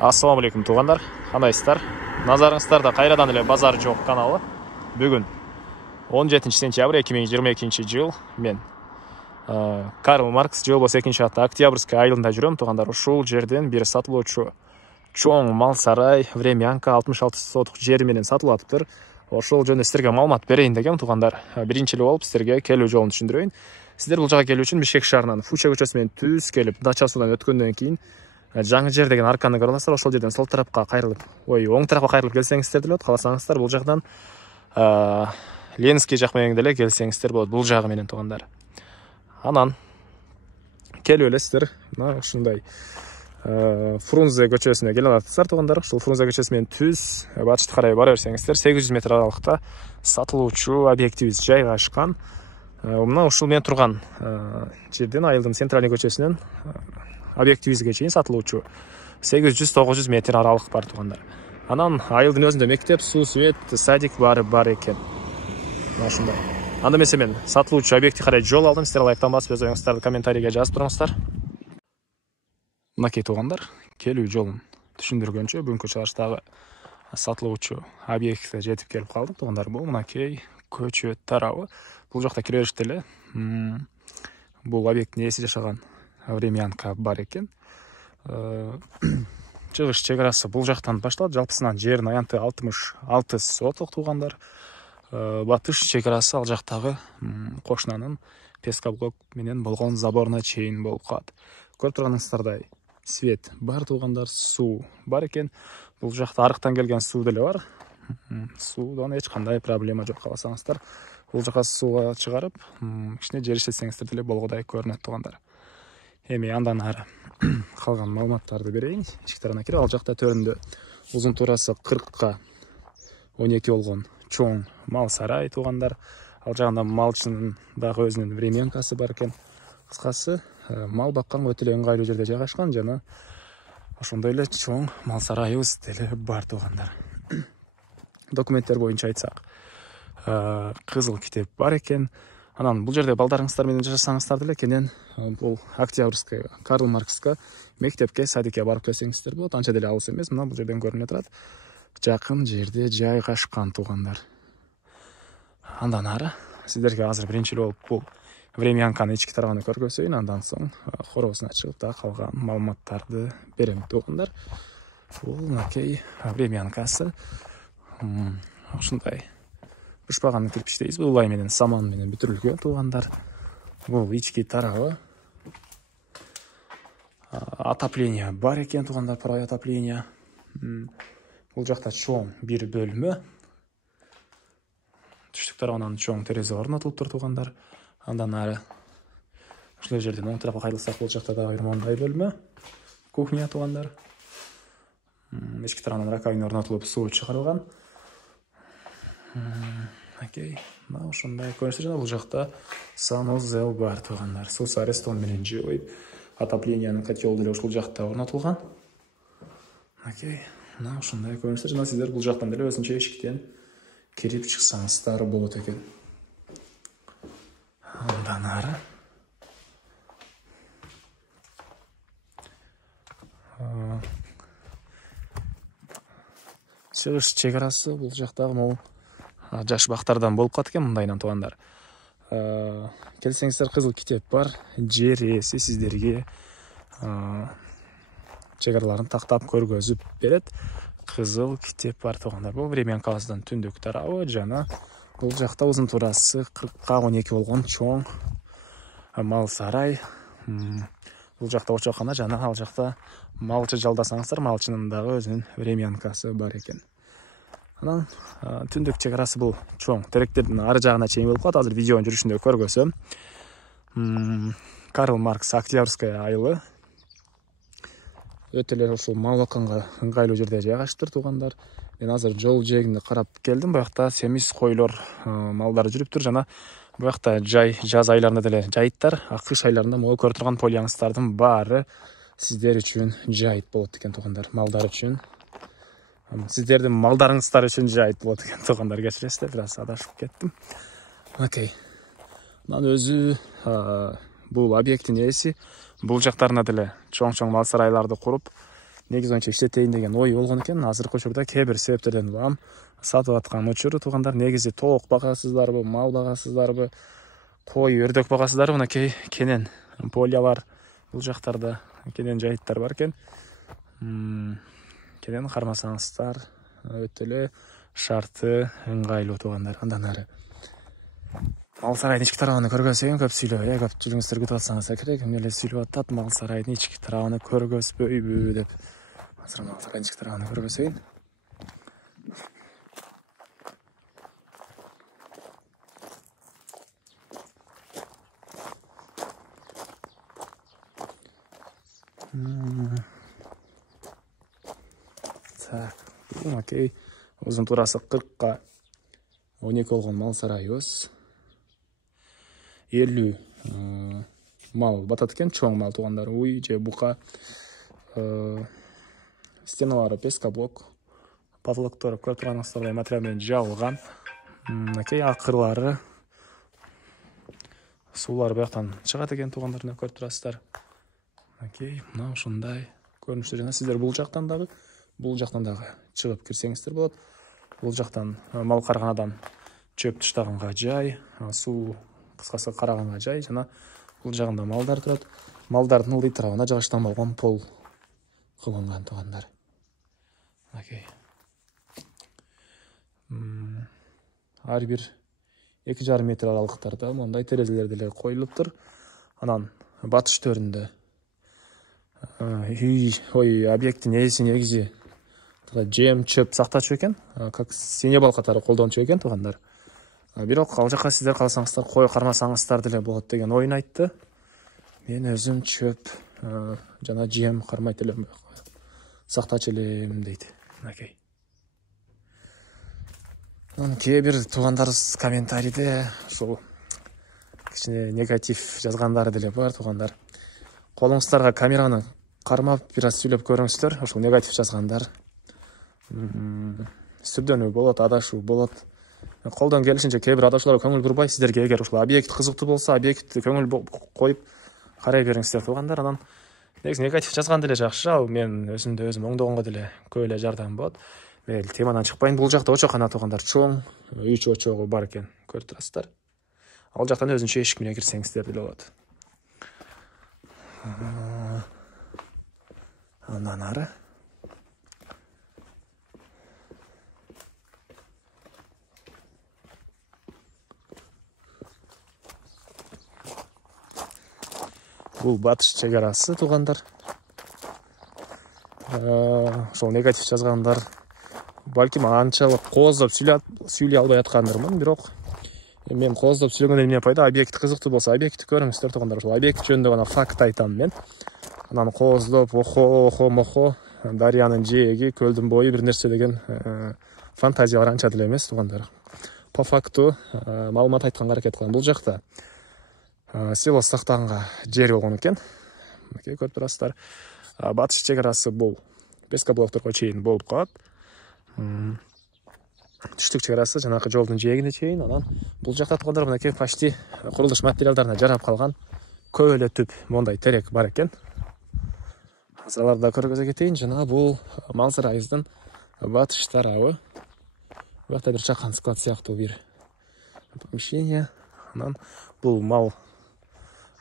Ассаламу алейкум туғандар, қандайсыздар? Назарыңыздарда қайрадан эле базар жоқ каналы. Бүгін 17 сентябрь 2022 жыл. Мен Карл Маркс жол болса 2 атты Октябрьский айылында жүрөм туғандар. Ушул жерден бир сатылуучу чоң мал сарай, времянка 66 сотық жер менен сатылып атыптыр. Ошол жөнүндө сиздерге маалымат берейин дегем туғандар. Биринчи эле болуп сиздерге келүү жолун түшүндүрөйүн. Сиздер бул жака келүү үчүн Бишкек шаарынан Фуча көчөсү менен түз келип, Дача суудан өткөндөн кийин жаңы жер деген арканы көрүп аласыздар. Ошол жерден сол тарапка кайрылып, оң тарапка кайрылып келсеңиздер деле болот. Кааласаңыздар бул жактан Ленинский жак менен деле келсеңиздер болот. Бул жагы менен тугандар. Анан келип элесиздер. Мына ушундай Фрунзе көчөсүнө келип атасыздар тугандар. Ушул Фрунзе көчөсү менен түз батышты карай бара берсеңиздер 800 метр аралыкта сатылуучу объектибиз жайгашкан. Мына ушул мен турган жерден айылдын центральный көчөсүнөн объективизге чейин сатылуучу 800-900 метр аралык бар тугандар. Анан айылдын өзүндө мектеп, суу, свет, садик бар экен. Ушундай. Анда эмесе мен сатылуучу объекти карай жол алдым. Сиздер лайктан басып өз оюңуздарды комментарийге жазып туруңуздар. Мынакей тугандар, келүү жолун түшүндүргөнчө бүгүнкү чыгыштагы сатылуучу объектке жетип келип калдык тугандар. Бул мынакей көчө тарабы. Бул жакта кире бериште эле бул объекттин ээси жашаган времянка бар экен. Чыгыш чек арасы бул жактан башталат. Жалпысынан жердин аянты 66 соток тугандар. Батыш чек арасы ал жактагы кошунанын пескоблок менен болгон заборуна чейин болуп калат. Көрүп турганыңыздардай свет бар тугандар, суу бар экен. Бул жакта арыктан келген суу деле бар. Суудан эч кандай проблема жок. Кааласаңыздар бул жака сууга чыгарып, кичине жер иштетсеңиздер деле болгодай көрүнөт тугандар. Эми андан ары калган маалыматтарды берейин. Ички тарабына кирип, ал жакта төрүндө узун туурасы 40-ка 12 болгон чоң мал сарай тугандар. Ал жагында малчынын дагы өзүнүн времянкасы бар экен. Кыскасы, мал бакканга өтө эле ыңгайлуу жерде жайгашкан жана ошондой эле чоң мал сарайыбыз деле бар тугандар. Документтер боюнча айтсак, кызыл китеп бар экен. Анан бул жерде балдарыңыздар менен жашасаңыздар деле кенен бул Октябрьский, Карл Маркска мектепке, садикке барып келсеңиздер болот. Анча деле алыс эмес. Мына бул жерден көрүнө турат. Жакын жерде жайгашкан тугандар. Андан ары сиздерге азыр биринчи болуп бул времянканы ички тарабын көргөзөйүн. Андан соң хоросуна чыгып да калган маалыматтарды берем тугандар. Бул мынакей времянкасы. Ушундай бышпаган кирпичтейбиз. Улай менен саман менен бүтүрүлгөн тугандар. Бул ички тарабы. Отопление бар экен тугандар, парай отопление. Бул жакта чоң бир бөлмө. Түштүк тарабынан чоң терезе орнотулуптур тугандар. Андан ары ушул жерден оң тарапка кайрылсак, бул жакта дагы бир мондай бөлмө. Кухня тугандар. Ички тарабынан раковина орнотулуп, суу чыгарылган. Окей. Мына ушундай көрүнүштөр жана бул жакта санузел бар тугандар. Суу арестон менен жууйт. Отоплениянын котел деле ушул жакта орнотулган. Окей. Мына ушундай көрүнүштөр жана сиздер бул жактан деле өзүнчө эшиктен кирип чыксаңыздар болот экен. Андан ары чыгыш чек арасы бул жактагы могу жаш бактардан болуп калат экен мындайынан тугандар. Келсеңиздер кызыл китеп бар. Жер ээси сиздерге чек араларын тактап көргөзүп берет. Кызыл китеп бар тугандар. Бул времянкабыздын түндүк тарабы жана бул жакта узун туурасы 40-ка 12 болгон чоң мал сарай. Бул жакта очокана жана ал жакта малчы жалдасаңыздар, малчынын дагы өзүнүн времянкасы бар экен. Анан түндүк чек арасы бул чоң теректердин ары жагына чейин болуп калат. Азыр видеонун жүрүшүндө көргөзөм. Карл Маркс Октябрьская айылы өтө эле ушул мал бакканга ыңгайлуу жерде жайгаштыр тугандар. Мен азыр жол жээгинде карап келдим. Буякта семиз койлор, малдар жүрүптүр жана буякта жаз айларында деле жайыттар, кыш айларында могу көрүп турган поляныстардын баары сиздер үчүн жайыт болот экен тугандар. Малдар үчүн, сиздердин малдарыңыздар үчүн жайыт болот экен тугандар. Кечиресиздер, бир аз адашып кеттим. Окей. Анан өзү бул объекттин ээси бул жактарына деле чоң мал сарайларды куруп, негиз боюнча иштетейин деген ой болгон экен. Азыркы учурда кээ бир себептерден улам сатып аткан учуру туугандар, негизи тоок багасыздарбы, мал багасыздарбы, кой, өрдөк багасыздарбы, мынакей кенен полиялар бул жактарда кенен жайыттар бар экен. Кенен кармасаңыздар өтө эле шарты ыңгайлуу туугандар. Андан ары Мал сарайдын ички тарабын көргөзсөйүн, көп сүйлөбөй, көпчүлүгүңүздөр күтүп атсаңыздар керек. Эмне эле сүйлөп атат, мал сарайдын ички тарабын көргөзбөйбү деп. Азыр мал сарайдын ички тарабын көргөзөйүн. Так, окей. Узун турасы 40ка 12 болгон мал сарайыбыз. 50 мал батат экен, чоң мал туугандар, уй же бука. Стеналары пескоблок, потолоктор көрүп турганыңыздардай материал менен жабылган. Окей, акырлары, суулар бияктан чыгат экен туугандар, көрүп турасыздар. Окей, мына ушундай көрүнүштөр. Жана сиздер бул жактан дагы чыгып кирсеңиздер болот. Бул жактан мал карганадан чөп таштаганга жай, суу кыскасы караганга жай, жана бул жагында малдар турат. Малдардын ылдый тарабына жагыштан болгон пол кылынган туугандар. Окей. Ар бир 2,5 метр аралыктарда мондай терезелер деле коюлуптур. Анан батыш төрүндө объекттин ээси негизи жем чөп сактачу экен, как сене бал катары колдончу экен туугандар. Бирок ал жака сиздер кааласаңыздар кой кармасаңыздар деле болот деген оюн айтты. Мен өзүм чөп жана жем кармайт элем, сактачу элем дейт. Окей. Кээ бир туугандарыбыз комментарийде ушул кичине негатив жазгандары деле бар туугандар. Колуңуздарга камераны кармап бир аз сүйлөп көрүңүздөр. Ушул негатив жазгандар сүрдөнүү болот, адашуу болот. Колдон келишинче кээ бир адашууларга көңүл бурбай, сиздерге эгер ушул объект кызыктуу болсо, объектти көңүл коюп карай бериңиздер туугандар. Анан негизи негатив жазган деле жакшы, ал мен өзүмдү өзүм оңдогонго деле көп эле жардам болот. Мен темадан чыкпайын. Бул жакта очокана туугандар, чоң үч очогу бар экен, көрүп турасыздар. Ал жактан өзүнчө эшик менен кирсеңиздер деле болот. Андан ары бул батыш чек арасы туугандар. Ошол негатив жазгандар балким анчалык кооздоп сүйлөй албай аткандырмын, бирок мен кооздоп сүйлөгөндөн эмне пайда? Объект кызыктуу болсо, объектти көрүңүздөр туугандар. Ошол объект жөнүндө гана факт айтам мен. Анан кооздоп мохо дарыянын жээги, көлдүн бою бир нерсе деген фантазиялар анча деле эмес туугандар. По факту маалымат айтканга аракет кылам. Бул жакта село сактаганга жер болгон экен. Көрүп турасыздар. Батыш чек арасы бул пескоблокторго чейин болуп калат. Түштүк чек арасы жанакы жолдун жээгине чейин. Анан бул жакта туугандар мынакей почти курулуш материалдарына жарап калган көп эле түп мондай терек бар экен. Азыр аларды көргөзө кетейин. Жана бул мал сарайыбыздын батыш тарабы. Бул жакта бир чакан склад сыяктуу бир помещение. Анан бул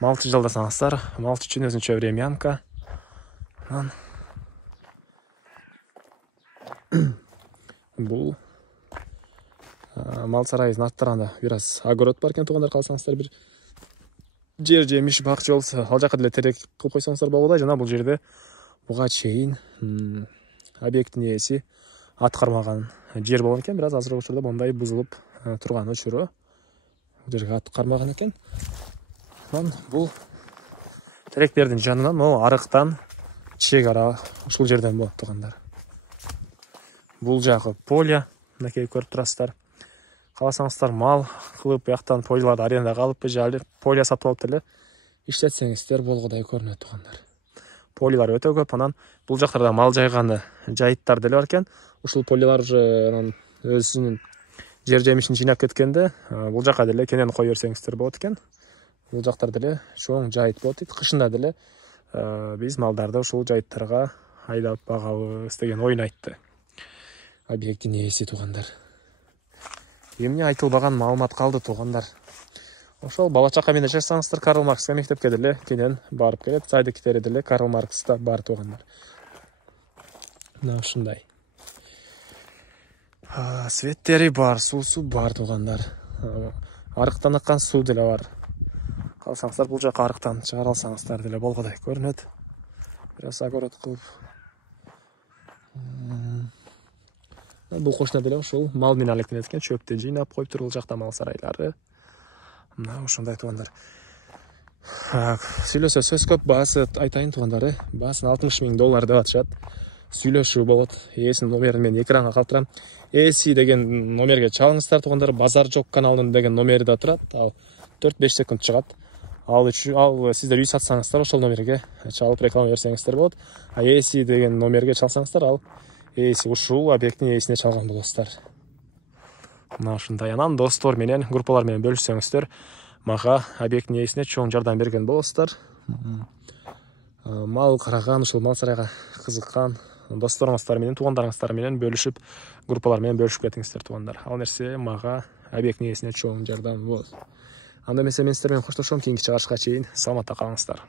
малчы жалдасаңыздар, малчы үчүн өзүнчө времянка. Анан бул мал сарайыбыздын арт тарабында бир аз огород бар экен туугандар, калсаңыздар бир жер жемиш бакчы болсо ал жака деле терек кылып койсоңуздар болгудай. Жана бул жерде буга чейин объекттин ээси ат кармаган жер болгон экен. Бир аз азыркы учурда мондай бузулуп турган учуру. Бул жерге ат кармаган экен. Анан бул теректердин жанынан могу арыктан чек ара ушул жерден болот туугандар. Бул жагы поле, мынакей көрүп турасыздар. Каласаңыздар мал кылып бияктан поляларды арендага алып же поле сатып алып деле иштетсеңиздер болгудай көрүнөт туугандар. Полялар өтө көп. Анан бул жактарда мал жайганы жайыттар деле бар экен. Ушул полялар же анан өзүнүн жер жемишин жыйнап кеткенде бул жака деле кенен кое берсеңиздер болот экен. Бул жактар деле чоң жайыт болот дейт. Кышында деле биз малдарды ушул жайыттарга айдап багабыз деген ойун айтты. Объекттин ээси туугандар. Эмне айтылбаган маалымат калды туугандар. Ошол бала чака менен жашасаңыздар, Карл Маркска мектепке деле кенен барып келет. Садиктере деле Карл Маркста бар туугандар. Мына ушундай. Светтери бар, суусу бар туугандар. Арыктан аккан суу деле бар. Калсаңыздар бул жака арыктан чыгара алсаңыздар деле болгодай көрүнөт. Бираз огород кылып. Бул кошуна деле ушул мал менен алектенет экен, чөптү жыйнап коюп туруп, бул жакта мал сарайлары. Мына ушундай туугандар. Сүйлөсө сөз көп, баасы айтайын туугандар, баасын $60,000 деп атышат. Сүйлөшүү болот. Ээсинин номерин мен экранга калтырам. Ээси деген номерге чалыңыздар туугандар. Базар жок каналынын деген номери да турат. Ал 4-5 секунд чыгат. Ал сиздер үй сатсаңыздар ошол номерге чалып реклама берсеңиздер болот. Ээси деген номерге чалсаңыздар, ал ээси ушул объекттин ээсине чалган болосуздар. Мына ушундай. Анан достор менен, группалар менен бөлүшсөңүздөр, мага объекттин ээсине чоң жардам берген болосуздар. Мал караган, ушул мал сарайга кызыккан досторуңуздар менен, туугандарыңыздар менен бөлүшүп, группалар менен бөлүшүп кетиңиздер туугандар. Ал нерсе мага объекттин ээсине чоң жардам болот. Анда эмесе мен сиздер менен коштошом, кийинки чыгарышка чейин саламатта калыңыздар.